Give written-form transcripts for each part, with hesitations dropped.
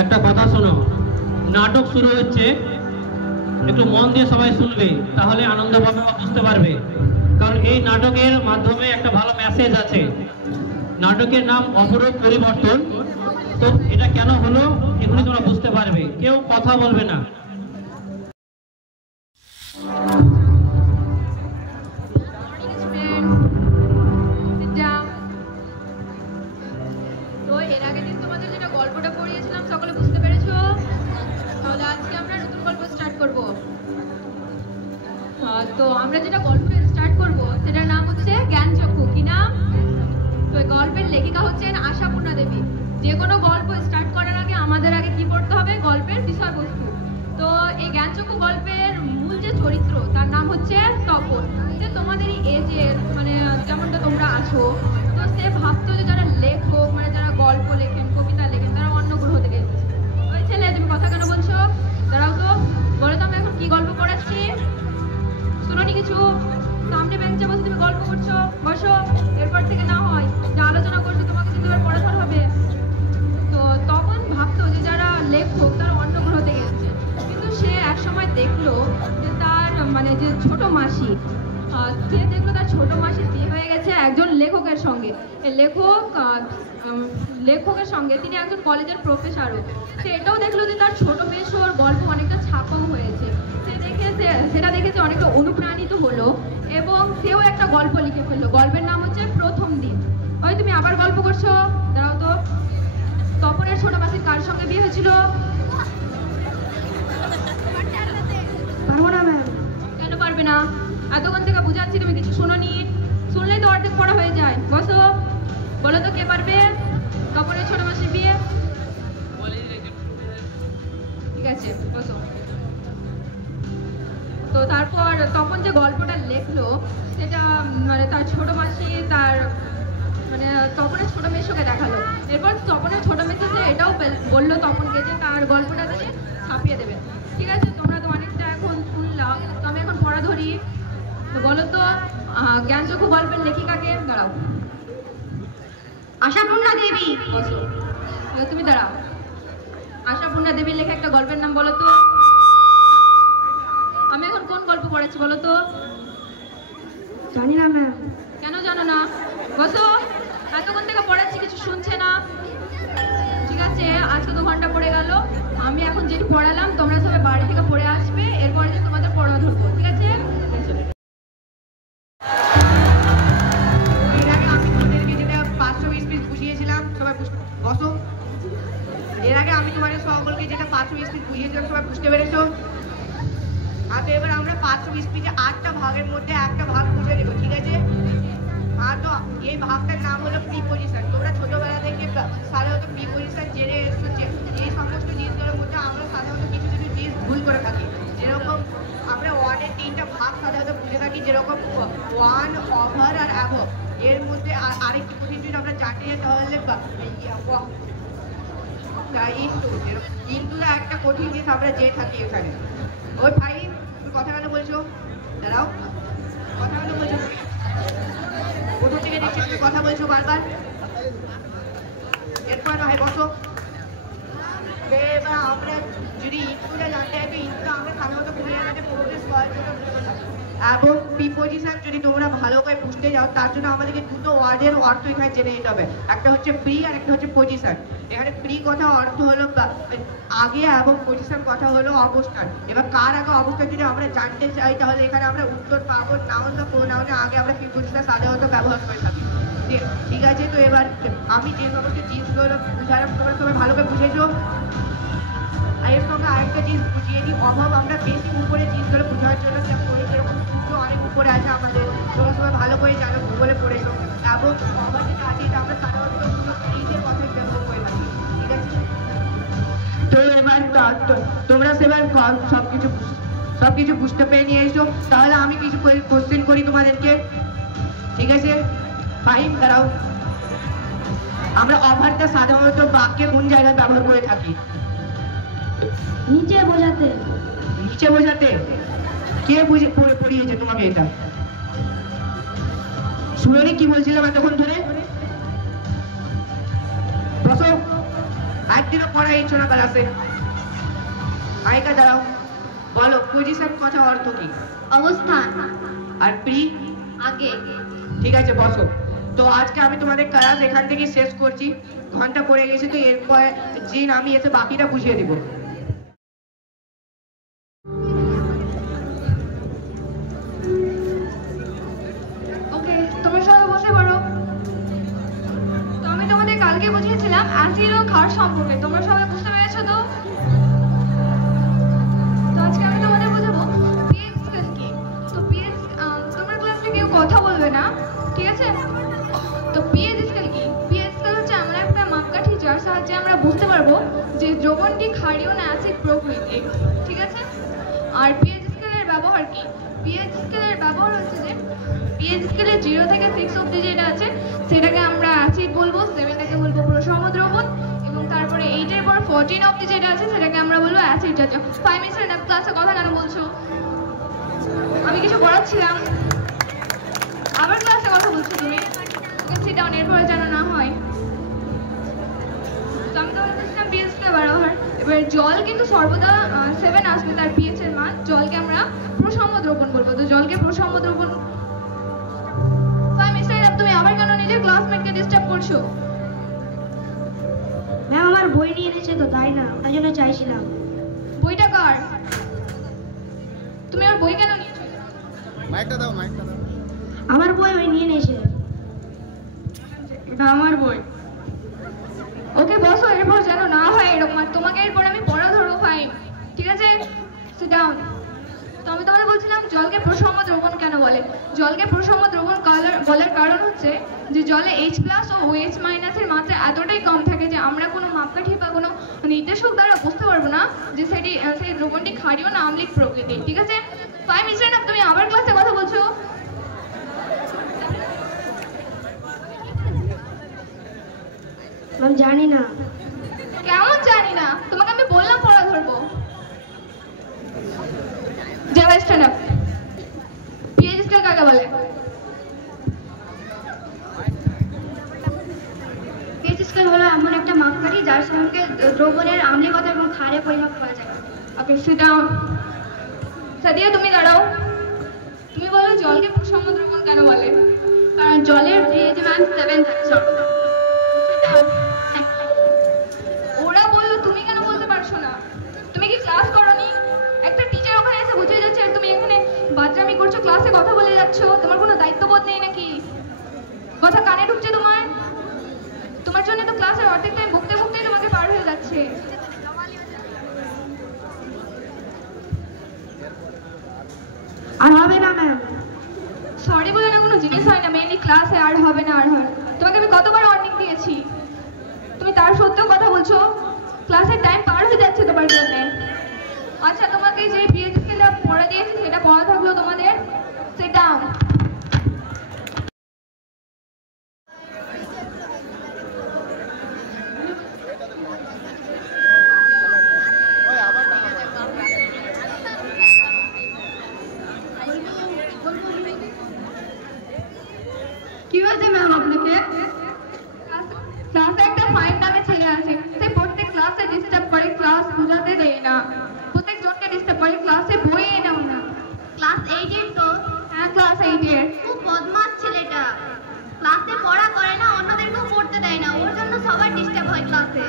একটা কথা শোনো, নাটক শুরু হচ্ছে, একটু মন দিয়ে সবাই শুনবে, তাহলে আনন্দভাবে বুঝতে পারবে। কারণ এই নাটকের মাধ্যমে একটা ভালো মেসেজ আছে। নাটকের নাম অপরূপ পরিবর্তন। তো এটা কেন হলো এগুলি তোমরা বুঝতে পারবে, কেউ কথা বলবে না। তো এর আগের দিন তোমাদের যেটা গল্পটা পড়িয়েছিলাম সকলে বুঝতে পেরেছো? তাহলে আজকে আমরা নতুন গল্প স্টার্ট করব। তো আমরা যেটা গল্পটা স্টার্ট করব সেটার নাম হচ্ছে জ্ঞানচক্ষু। কি নাম? তো এই গল্পের লেখিকা হচ্ছেন আশাপূর্ণা দেবী। যে কোনো গল্প স্টার্ট করার আগে আমাদের আগে কি পড়তে হবে? গল্পের বিষয়বস্তু। তো এই জ্ঞানচক্ষু গল্পের মূল যে চরিত্র তার নাম হচ্ছে তপন। যে তোমাদেরই এজের মানে যেমনটা তোমরা আছো, তো সে ভাবতো যে যারা লেখক মানে যারা গল্প লেখেন, কবিতা লেখেন, তারা অন্য গ্রহ থেকে এসেছে। ওই ছেলে, তুমি কথা কেন বলছো? দাঁড়াও তো, বলো তো আমি এখন কি গল্প পড়াচ্ছি? শুনোনি কিছু? সামনে বেঞ্চে বসে তুমি গল্প করছো, বসো। এরপর থেকে না হয় যা আলোচনা করছো তোমাকে কিন্তু এবার পড়াশোনা হবে। তো তখন ভাবতো যে যারা লেখক তারা অন্য গ্রহ থেকে এসেছে, কিন্তু সে এক সময় দেখলো যে তার মানে যে ছোট মাসি, সে দেখলো তার ছোট মাসির বিয়ে হয়ে গেছে একজন লেখকের সঙ্গে। লেখকের সঙ্গে তিনি একজন কলেজের প্রফেসরও। সে এটাও দেখলো যে তার ছোট মেসোর গল্প অনেকটা ছাপাও হয়েছে। সেটা দেখেছে অনেকটা অনুপ্রাণিত হলো এবং সেও একটা গল্প লিখে ফেললো। গল্পের নাম হচ্ছে প্রথম দিন। ওই তুমি আবার গল্প করছো, দাঁড়াও তো। তপনের ছোট মাসির কার সঙ্গে বিয়ে হয়েছিল? পারবো না ম্যাম। কেন পারবে না? এতক্ষণ থেকে বুঝাচ্ছি, তুমি কিছু শোনোনি। শুনলেই তো অর্ধেক পড়া হয়ে যায়। বসো, বলো তো কে পারবে? তপনের ছোট মাসির বিয়ে। ঠিক আছে, বসো। তো তারপর তপন যে গল্পটা লেখলো সেটা মানে তার ছোট মাসি তার মানে তপনের ছোট মেসোকে দেখালো। এরপর তপনের ছোট মেসো যে এটাও বললো তপনকে যে তার গল্পটা দিয়ে ছাপিয়ে দেবে। ঠিক আছে, তোমরা তো অনেকটা এখন শুনলাম, তো আমি এখন পড়া ধরি। তো বলো তো জ্ঞানচক্ষু গল্পের লেখিকাকে? দাঁড়াও। আশাপূর্ণা দেবী। বসো। তুমি দাঁড়াও। আশাপূর্ণা দেবীর লেখা একটা গল্পের নাম বলো তো। আমি এখন কোন গল্প পড়াচ্ছি বলো তো? জানি না ম্যাম। কেন জানো না? বসো। এতক্ষণ থেকে পড়াচ্ছি, কিছু শুনছে না। ঠিক আছে, আজকে 2 ঘন্টা পড়ে গেল। আমি এখন যেটি পড়ালাম তোমরা সবাই বাড়ি থেকে পড়ে আসবে, এরপরে যে তোমাদের পড়া ধরবো। ঠিক আছে? এর আগে আমি তোমাদেরকে যেটা 520 পিস বুঝিয়েছিলাম, সবাই বসো। এর আগে আমি তোমাদের সকলকে যেটা 520 পিস বুঝিয়েছিলাম, সবাই বুঝতে পেরেছো? তো এবার আমরা 520 পিসে 8টা ভাগের মধ্যে একটা ভাগ বুঝে নেবো। ঠিক আছে? তো এই ভাগটার নাম হলো প্রিপোজিশন। তোমরা ছোটবেলা থেকে সাধারণত প্রিপোজিশন জেনে এসছো যে এই সমস্ত জিনিসগুলোর মধ্যে আমরা সাধারণত কিছু কিছু জিনিস ভুল করে থাকি। যেরকম আমরা 1-এর 3টা ভাগ সাধারণত বুঝে থাকি, যেরকম 1, ওভার আর অ্যাবভ। এর মধ্যে আরেকটি কঠিন জিনিস আমরা জানতে যাই তাহলে ইন্টুটা একটা কঠিন জিনিস আমরা জেনে থাকি এখানে। ওই ভাই তুমি কথা কেন বলছো? দাঁড়াও, কথা কেন বলছো? প্রথম থেকে দেখছি তুমি কথা বলছো বারবার। এরপর ভাই বসো। এবার আমরা যদি ইন্টুটা জানতে হয় তো ইন্টুটা আমরা সাধারণত বুঝে জানাতে প্রোগ্রেস করার জন্য এবং প্রিপোজিশন যদি তোমরা ভালো করে বুঝতে যাও তার জন্য আমাদেরকে দুটো ওয়ার্ডের অর্থ এখানে জেনে নিতে হবে। একটা হচ্ছে প্রি আর একটা হচ্ছে পজিশন। এখানে প্রি কথা অর্থ হলো আগে এবং পজিশন কথা হলো অবস্থান। এবার কার আগে অবস্থান যদি আমরা জানতে চাই তাহলে এখানে আমরা উত্তর পাবো নাউন বা প্রোনাউনের আগে আমরা প্রিপোজিশন সাধারণত ব্যবহার করে থাকি। ঠিক আছে, তো এবার আমি যে সমস্ত জিনিসগুলো বুঝালাম তোমরা সবাই ভালো করে বুঝেছো। আর এর সঙ্গে আরেকটা জিনিস বুঝিয়ে দিই, অভাব আমরা বেশি উপরে জিনিসগুলো বোঝার জন্য যেরকম সূত্র অনেক উপরে আছে আমাদের, তোমরা সবাই ভালো করে জানো, ভূগোলে পড়েছো। এবং অভাব যেটা আছে এটা আমরা সাধারণত নিজের কথায় ব্যবহার করে থাকি। ঠিক আছে, তো এবার তোমরা সেবার সবকিছু বুঝতে পেরে নিয়ে এসো। তাহলে আমি কিছু কোশ্চেন করি তোমাদেরকে। ঠিক আছে, ফাইন। দাঁড়াও, আমরা ওভারটা সাধারণত বাক্যে কোন জায়গায় ব্যবহার করে থাকি? নিচে বোঝাতে। নিচে বোঝাতে? কে পড়িয়েছে তোমাকে এটা? শুনোনি কি বলছিলাম এতক্ষণ ধরে? বসো। একদিনও পড়াই নিচ্ছ না ক্লাসে? আইকা দাঁড়াও, বলো পজিশন কথা অর্থ কি? অবস্থান। আর প্রি? আগে। ঠিক আছে, বসো। তো আজকে আমি তোমাদের ক্লাস এখান থেকে শেষ করছি। ঘন্টা পড়ে গেছে, তো এরপর জিন আমি এসে বাকিটা বুঝিয়ে দিব। ওকে, তোমরা সবাই বসে পড়ো। তো আমি তোমাদের কালকে বুঝিয়েছিলাম অ্যাসিড ও ক্ষার সম্পর্কে, তোমরা সবাই বুঝতে পেরেছো তো? তো আজকে আমি তোমাদের বোঝাবো পিএইচ স্কেল কি। তো পিএইচ, তোমরা ক্লাসে কেউ কথা বলবে না, ঠিক আছে? তো পিএইচ স্কেল কি? পিএইচ স্কেল হচ্ছে এমন একটা মাপকাঠি যার সাহায্যে আমরা বুঝতে পারবো যে দ্রবণটি ক্ষারীয় না অ্যাসিড প্রকৃতির, ঠিক আছে? আর পিএইচ স্কেলের ব্যবহার কি? পিএইচ স্কেলের ব্যবহার হচ্ছে যে পিএইচ স্কেলে 0 থেকে 6 অবধি যেটা আছে সেটাকে আমরা অ্যাসিড বলবো, 7টাকে বলবো প্রশম দ্রবণ, এবং তারপরে 8 এর পর 14 অবধি যেটা আছে সেটাকে আমরা বলবো অ্যাসিড জাতীয়। 5 মিনিটের ক্লাসে কথা কেন বলছো? আমি কিছু পড়াচ্ছিলাম, আবার ক্লাসে কথা বলছো তুমি? সিট ডাউন, এরপরে যেন না হয়। তো আমি তো বলছিলাম পিএইচ স্কেল ব্যবহার। এবার জল কিন্তু সর্বদা 7 আসবে তার পিএইচ এর মান, জলকে আমরা প্রশম দ্রবণ বলবো। তো জলকে প্রশম দ্রবণ। তুমি আবার কেন নিজের ক্লাসমেটকে ডিস্টার্ব করছো? ম্যাম আমার বই নিয়ে এনেছে তো, তাই না, তাই জন্য চাইছিলাম। বইটা কার? তুমি আর বই কেন নিয়েছো? মাইকটা দাও, মাইকটা দাও। আমার বই ওই নিয়ে এনেছে। এটা আমার বই। ওকে বসো, এরপর যেন না হয় এরকম। আর তোমাকে এরপর আমি পড়া ধরবো, ফাইন, ঠিক আছে? Sit down. তো আমি তোমাদের বলছিলাম জলকে প্রশম দ্রবণ কেন বলে। জলকে প্রশম দ্রবণ বলার কারণ হচ্ছে যে জলে H+ ও OH- এর মাত্রা এতটাই কম থাকে যে আমরা কোনো মাপকাঠি বা কোনো নির্দেশক দ্বারা বুঝতে পারবো না যে সেই দ্রবণটি ক্ষারীয় না আম্লিক প্রকৃতির, ঠিক আছে? 5 মিনিট না, তুমি আবার ক্লাসে কথা বলছো। ম্যাম জানি না। কেমন জানি না? তোমাকে আমি বললাম পড়া ধরবো। যাও, স্ট্যান্ড আপ। পিএইচ স্কেল কাকে বলে? পিএইচ স্কেল হলো এমন একটা মাপকাঠি যার সঙ্গে দ্রবণের আম্লিকতা এবং ক্ষারের পরিমাপ করা যায়। ওকে, সিট ডাউন। সাদিয়া তুমি দাঁড়াও। তুমি বলো জলকে প্রশম দ্রবণ কেন বলে? কারণ জলের পিএইচ মান 7 থাকে সর্বদা। ওরা বললো, তুমি কেন বলতে পারছো না? তুমি কি ক্লাস করোনি? একটা টিচার ওখানে এসে বুঝিয়ে যাচ্ছে আর তুমি এখানে বাচ্চামি করছো, ক্লাসে কথা বলে যাচ্ছো। তোমার কোনো দায়িত্ববোধ নেই নাকি? কথা কানে ঢুকছে তোমার? তোমার জন্য তো ক্লাসের অর্ধেক টাইম বকতে বকতেই তোমাকে পার হয়ে যাচ্ছে। আর হবে না ম্যাম। সরি বলে না কোনো জিনিস হয় না, মেনলি ক্লাসে আর হবে না, আর হয়। তোমাকে আমি কতবার ওয়ার্নিং দিয়েছি, তুমি তার সত্ত্বেও কথা বলছো? ক্লাসের টাইম পার হয়ে যাচ্ছে তোমার জন্য। আচ্ছা, তোমাকে যে পিএইচ স্কেলটা পড়া দিয়েছি সেটা পড়া থাকলো তোমাদের। Sit down. কি হয়েছে ম্যাম আপনাকে? ক্লাসে একটা ফাইন নামে ছেলে আছে, সে প্রত্যেক ক্লাসে ডিস্টার্ব করে, ক্লাস বুঝাতে দেয় না, প্রত্যেক জনকে ডিস্টার্ব করে, ক্লাসে বইই নাও না। ক্লাস 8 এর তো? হ্যাঁ, ক্লাস 8 এর। খুব বদমাশ ছেলেটা, ক্লাসে পড়া করে না, অন্যদেরকেও পড়তে দেয় না, ওর জন্য সবাই ডিস্টার্ব হয় ক্লাসে।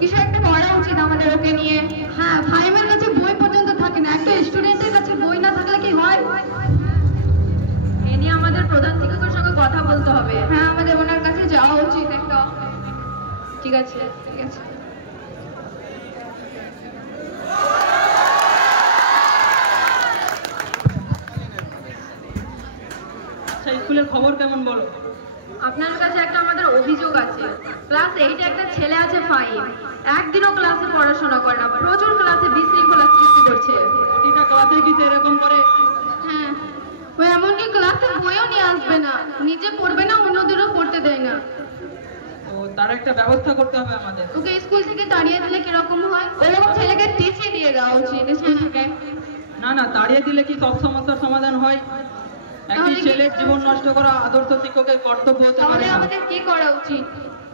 কিছু একটা করা উচিত আমাদের ওকে নিয়ে। হ্যাঁ, ভাইমের কাছে বই পর্যন্ত থাকে না, একটা স্টুডেন্টের কাছে বই না থাকলে কি হয়? এ নিয়ে আমাদের প্রধান শিক্ষকের সঙ্গে কথা বলতে হবে। হ্যাঁ, আমাদের ওনার কাছে যাওয়া উচিত একটা। ঠিক আছে, ঠিক আছে। আচ্ছা, স্কুলের খবর কেমন বলো? আপনার কাছে একটা আমাদের অভিযোগ আছে। ক্লাস 8 এ একটা ছেলে আছে ফাইন, একদিনও ক্লাসে পড়াশোনা করে না, প্রচুর ক্লাসে বিশৃঙ্খলা সৃষ্টি করছে। প্রতিটা ক্লাসে কি এরকম করে? হ্যাঁ, ও এমনকি ক্লাসে বইও নিয়ে আসবে না, নিজে পড়বে না, অন্যদেরও পড়তে দেয় না। ও, তার একটা ব্যবস্থা করতে হবে আমাদের। ওকে স্কুল থেকে তাড়িয়ে দিলে কিরকম হয়? ওরকম ছেলেকে টিসি দিয়ে দেওয়া উচিত স্কুল থেকে। না না, তাড়িয়ে দিলে কি সব সমস্যার সমাধান হয়? একটি ছেলের জীবন নষ্ট করা আদর্শ শিক্ষকের কর্তব্য হতে পারে তাহলে না। আমাদের কি করা উচিত?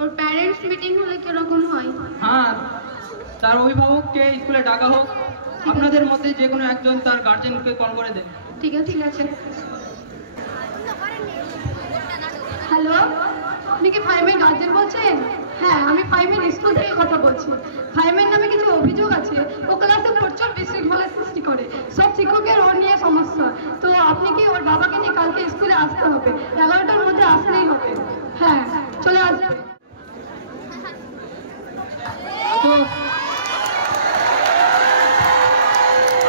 ওর প্যারেন্টস মিটিং হলে কিরকম হয়? হ্যাঁ, তার অভিভাবককে স্কুলে ডাকা হোক। আপনাদের মধ্যে যে কোনো একজন তার গার্জেনকে কল করে দেন। ঠিক আছে, ঠিক আছে। হ্যালো, আপনি কি ফাইমের গার্জেন বলছেন? হ্যাঁ, আমি ফাইমের স্কুল থেকে কথা বলছি। ফাইমের নামে কিছু অভিযোগ আছে, ও ক্লাসে প্রচুর বিশৃঙ্খলা সৃষ্টি করে। সব শিক্ষকের ওর নিয়ে সমস্যা। তো আপনি কি ওর বাবাকে নিয়ে কালকে স্কুলে আসতে হবে, 11টার মধ্যে আসলেই হবে। হ্যাঁ, চলে আসবে। তো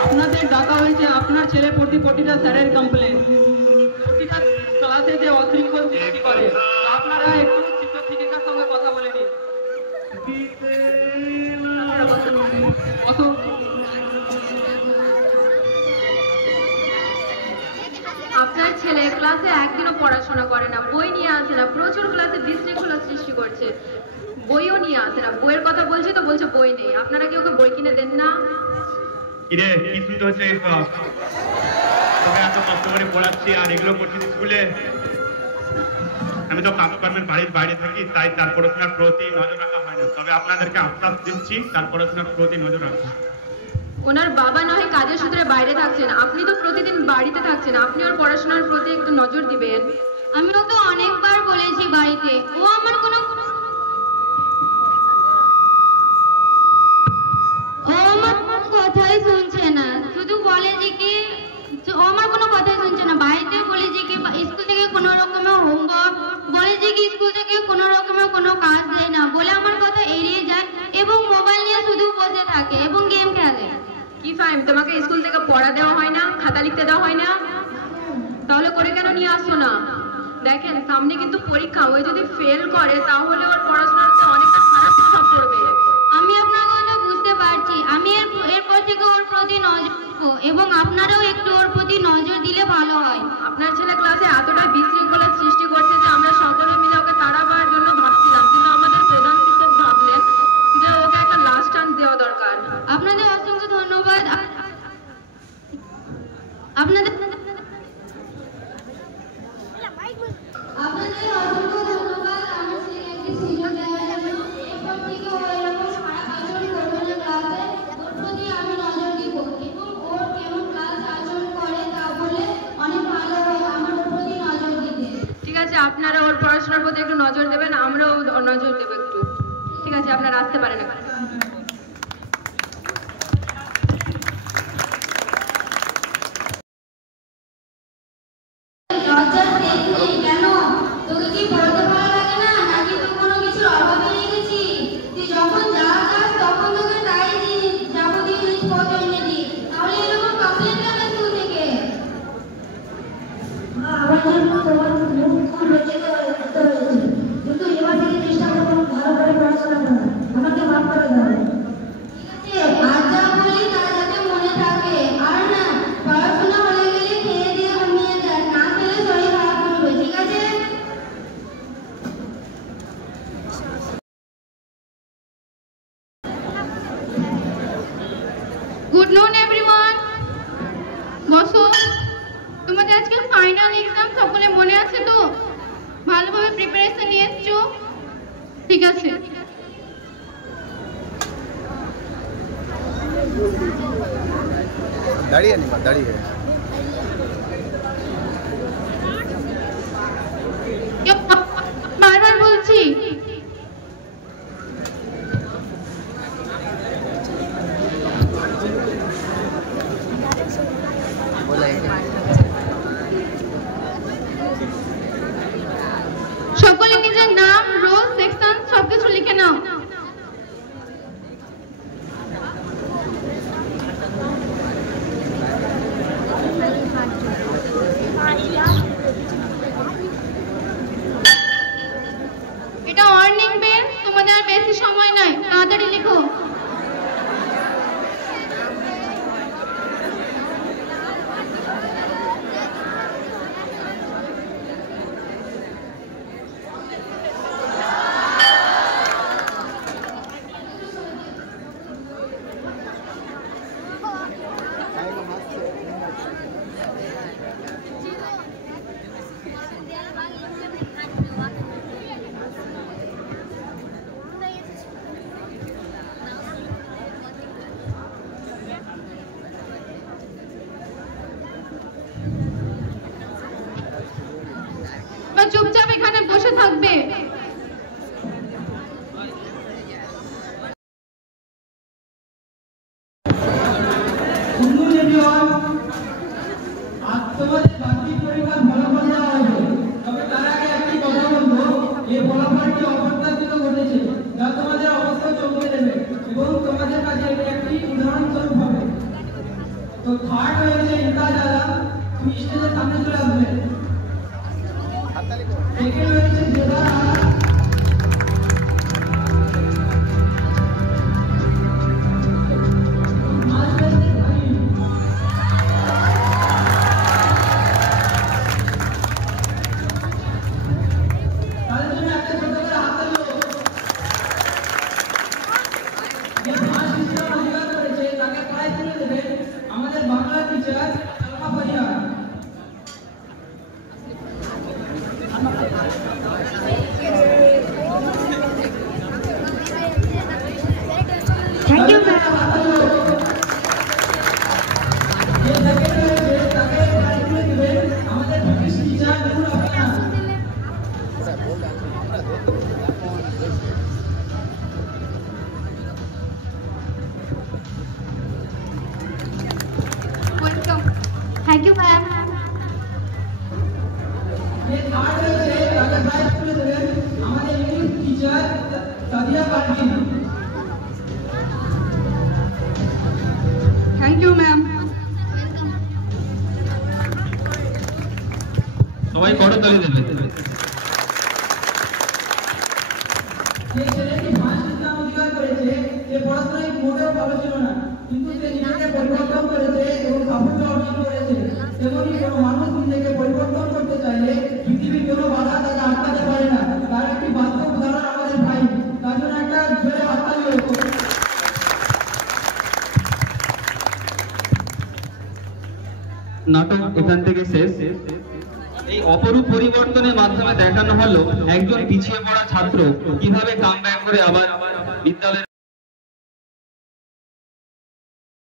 আপনাদের ডাকা হয়েছে আপনার ছেলের প্রতি প্রতিটা স্যারের কমপ্লেন, প্রতিটা ক্লাসে যে অশৃঙ্খল সৃষ্টি করে। আপনারা একটু শিক্ষক শিক্ষিকার সঙ্গে কথা বলে নিন। আপনার ছেলে ক্লাসে একদিনও পড়াশোনা করে না, বই নিয়ে আসে না, প্রচুর ক্লাসে বিশৃঙ্খলা সৃষ্টি করছে, বইও নিয়ে আসে না। বইয়ের কথা বলছি তো বলছে বই নেই। আপনারা কি ওকে বই কিনে দেন না? কিরে কি শুনতে হচ্ছে এইসব? তোকে এত কষ্ট করে পড়াচ্ছি আর এগুলো করছিস স্কুলে? আমি তো কাজকর্মের বাড়ির বাইরে থাকি, তাই তার পড়াশোনার প্রতি নজর রাখা হয় না। তবে আপনাদেরকে আশ্বাস দিচ্ছি তার পড়াশোনার প্রতি নজর রাখুন। ওনার বাবা নয় কাজের সূত্রে বাইরে থাকছেন, আপনি তো প্রতিদিন বাড়িতে থাকছেন, আপনি ওর পড়াশোনার প্রতি একটু নজর দিবেন। আমি ওকে অনেকবার বলেছি বাড়িতে, ও আমার কোনো কথাই শুনছে না। শুধু বলে যে কি ও আমার কোনো কথাই শুনছে না। বাড়িতে বলে যে কি স্কুল থেকে কোনো রকমের হোমওয়ার্ক বলে যে কি স্কুল থেকে কোনো রকমের কোনো কাজ দেয় না বলে আমার কথা এড়িয়ে যায় এবং মোবাইল নিয়ে শুধু বসে থাকে এবং গেম খেলে। কি ফাইম, তোমাকে স্কুল থেকে পড়া দেওয়া হয় না, খাতা লিখতে দেওয়া হয় না? তাহলে করে কেন নিয়ে আসছো না? দেখেন সামনে কিন্তু পরীক্ষা, ওই যদি ফেল করে তাহলে ওর পড়াশোনাতে অনেকটা খারাপ প্রভাব পড়বে। আমি আপনার কথা বুঝতে পারছি, আমি এরপর থেকে ওর প্রতি নজর দেবো এবং আপনারাও একটু ওর প্রতি নজর দিলে ভালো হয়। আপনার ছেলে ক্লাসে এতটা বিশৃঙ্খলা সৃষ্টি করছে যে আমরা সকলে মিলে ওকে তাড়াবার জন্য ভাবছিলাম, কিন্তু আমাদের প্রধান শিক্ষক ভাবলেন যে ওকে একটা লাস্ট চান্স দেওয়া দরকার। আপনাদের অসংখ্য ধন্যবাদ। আপনাদের অসংখ্য ধন্যবাদ আমার ছেলেকে একটি সুযোগ দেওয়ার জন্য। এরপর থেকে ও এরকম খারাপ আচরণ করবে না ক্লাসে। ওর প্রতি আমি নজর দিব এবং ওর কেমন ক্লাস আচরণ করে তা বলে অনেক ভালো হয় আমার ওর প্রতি নজর দিতে। ঠিক আছে, আপনারা ওর পড়াশোনার প্রতি একটু নজর দেবেন, আমরাও নজর দেবো একটু। ঠিক আছে, আপনারা আসতে পারেন এখন। লজ্জা দেখলি কেন? তোকে কি পড়তে ভালো লাগে না নাকি তুই কোনো কিছুর অভাবে রেখেছি? তুই যখন যা চাস তখন তোকে তাই দিই, যাবতীয় জিনিসপত্র এনে দিই। তাহলে এরকম কমপ্লেন কেন স্কুল থেকে? আমার জন্য তোমার মুখ খুব লজ্জিত হতে হয়েছে, কিন্তু এবার থেকে চেষ্টা করবো ভালো করে পড়াশোনা করা। আমাকে মাফ করে দাও। ঠিক আছে, আজ যা বলি তা যাতে মনে থাকে। আর না, পড়াশোনা হয়ে গেলে খেয়ে দিয়ে ঘুমিয়ে যান, না খেলে শরীর খারাপ করবে। ঠিক আছে? গুড নুন এভরিওয়ান, বসো। তোমাদের আজকে ফাইনাল এক্সাম, সকলে মনে আছে তো? ভালোভাবে প্রিপারেশন নিয়ে এসছো? ঠিক আছে। দাঁড়িয়ে নিবা, দাঁড়িয়ে। বারবার বলছি। সকলে নিজের নাম, রোল, সেকশন সবকিছু লিখে নাও। এটা ওয়ার্নিং বেল, তোমাদের আর বেশি সময় নাই, তাড়াতাড়ি লিখো। তোমাদের কাছে এটা একটি উদাহরণস্বরূপ হবে। তো থার্ড হয়েছে ইমতাজ আলম, তুমি স্টেজের সামনে চলে আসবে। সেকেন্ড হয়েছে জেদার আলম, আমাদের Bangla teacher Salma Faria. Thank you ma'am. আমাদের British teacher Nurul Afina. Welcome. Thank you ma'am. ये थर्ड হয়েছে তাকে প্রাইজ তুলে দেবেন আমাদের English teacher Sadia Parvin. Thank you ma'am. সবাই করতালি দেবেন। যে ছেলেটি ফার্স্ট ইসলাম অধিকার করেছে, সে পড়াশোনায় মোটেও ভালো ছিল না, কিন্তু সে নিজেকে পরিবর্তন করেছে এবং সাফল্য অর্জন করেছে। তেমনি কোনো মানুষ নিজেকে পরিবর্তন করতে চাইলে পৃথিবীর কোনো বাধা তাকে আটকাতে পারে না। তার একটি বাস্তব উদাহরণ আমাদের ভাই। তার জন্য একটা জোরে হাততালি হোক। নাটক এখান থেকে শেষ। এই অপরূপ পরিবর্তনের মাধ্যমে দেখানো হলো একজন পিছিয়ে পড়া ছাত্র কিভাবে কামব্যাক করে আবার বিদ্যালয়ের